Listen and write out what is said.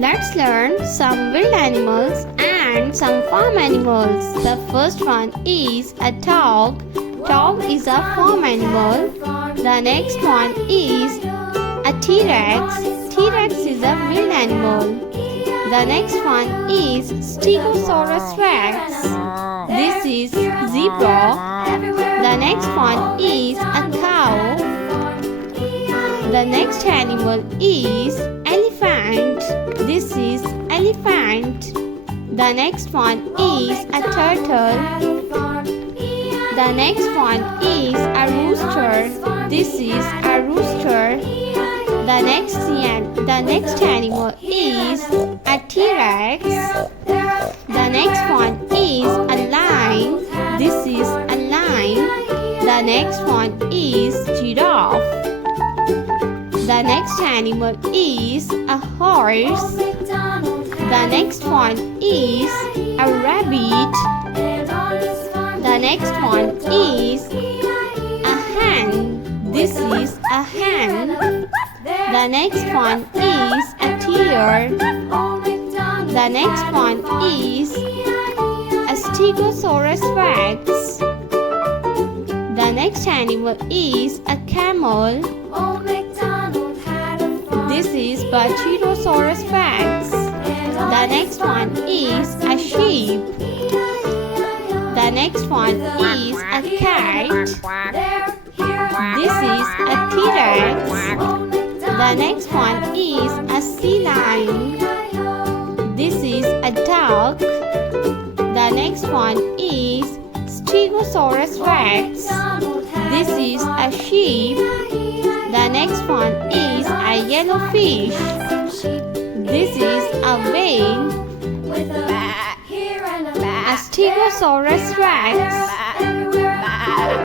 Let's learn some wild animals and some farm animals. The first one is a dog. Dog is a farm animal. The next one is a T-Rex. T-Rex is a wild animal. The next one is Stegosaurus rex. This is zebra. The next one is a cow. The next animal is elephant. This is elephant. The next one is a turtle. The next one is a rooster. This is a rooster. The next animal is a T-Rex. The next one is a lion. This is a lion. The next one is giraffe. The next animal is a horse. The next one is a rabbit. The next one is a hen. This is a hen. The next one is a deer. The next one is a Stegosaurus rex. The next animal is a camel. This is Dinosaurs rex. The next one is a sheep. The next one is a cat. This is a T-Rex. The next one is a sea lion. This is a duck. The next one is Stegosaurus rex. This is a sheep. The next one is a yellowfish. This is a whale. A Stegosaurus rex.